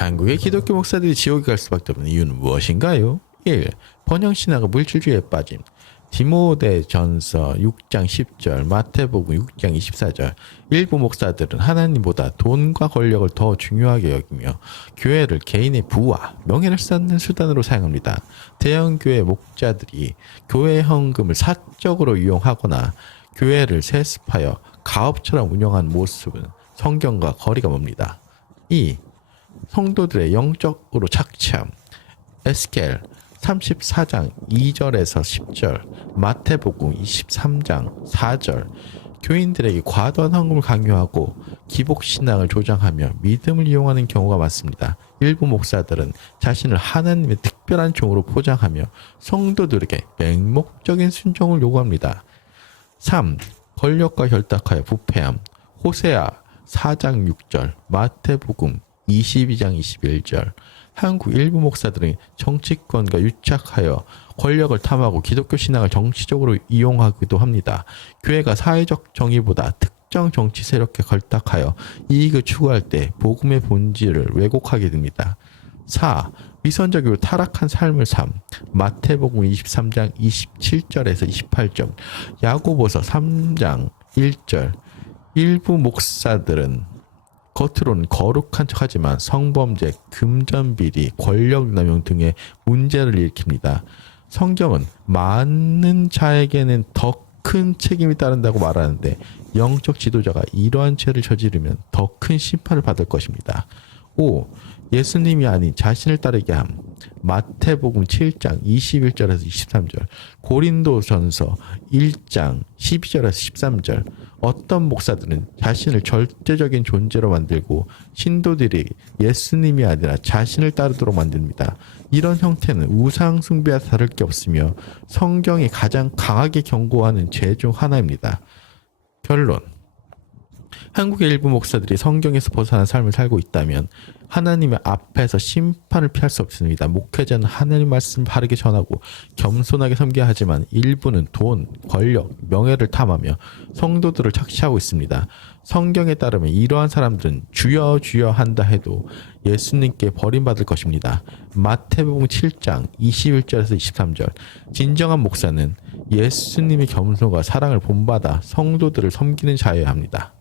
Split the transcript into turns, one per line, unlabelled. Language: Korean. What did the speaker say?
한국의 기독교 목사들이 지옥에 갈 수밖에 없는 이유는 무엇인가요? 1. 번영 신화가 물질주의에 빠짐. 디모데 전서 6장 10절, 마태복음 6장 24절. 일부 목사들은 하나님보다 돈과 권력을 더 중요하게 여기며 교회를 개인의 부와 명예를 쌓는 수단으로 사용합니다. 대형 교회 목자들이 교회 헌금을 사적으로 이용하거나 교회를 세습하여 가업처럼 운영한 모습은 성경과 거리가 멉니다. 2. 성도들의 영적으로 착취함. 에스겔 34장 2절에서 10절, 마태복음 23장 4절, 교인들에게 과도한 헌금을 강요하고 기복 신앙을 조장하며 믿음을 이용하는 경우가 많습니다. 일부 목사들은 자신을 하나님의 특별한 종으로 포장하며 성도들에게 맹목적인 순종을 요구합니다. 3. 권력과 결탁하여 부패함. 호세아 4장 6절, 마태복음 22장 21절. 한국 일부 목사들은 정치권과 유착하여 권력을 탐하고 기독교 신앙을 정치적으로 이용하기도 합니다. 교회가 사회적 정의보다 특정 정치 세력에 걸딱하여 이익을 추구할 때 복음의 본질을 왜곡하게 됩니다. 4. 위선적이고 타락한 삶을 삶. 마태복음 23장 27절에서 28절. 야고보서 3장 1절. 일부 목사들은 겉으로는 거룩한 척하지만 성범죄, 금전비리, 권력남용 등의 문제를 일으킵니다. 성경은 많은 자에게는 더 큰 책임이 따른다고 말하는데 영적 지도자가 이러한 죄를 저지르면 더 큰 심판을 받을 것입니다. 5. 예수님이 아닌 자신을 따르게 함. 마태복음 7장 21절에서 23절, 고린도전서 1장 12절에서 13절. 어떤 목사들은 자신을 절대적인 존재로 만들고 신도들이 예수님이 아니라 자신을 따르도록 만듭니다. 이런 형태는 우상 숭배와 다를 게 없으며 성경이 가장 강하게 경고하는 죄 중 하나입니다. 결론. 한국의 일부 목사들이 성경에서 벗어난 삶을 살고 있다면 하나님의 앞에서 심판을 피할 수 없습니다. 목회자는 하나님 말씀 바르게 전하고 겸손하게 섬겨야 하지만 일부는 돈, 권력, 명예를 탐하며 성도들을 착취하고 있습니다. 성경에 따르면 이러한 사람들은 주여 주여 한다 해도 예수님께 버림받을 것입니다. 마태복음 7장 21절에서 23절. 진정한 목사는 예수님의 겸손과 사랑을 본받아 성도들을 섬기는 자여야 합니다.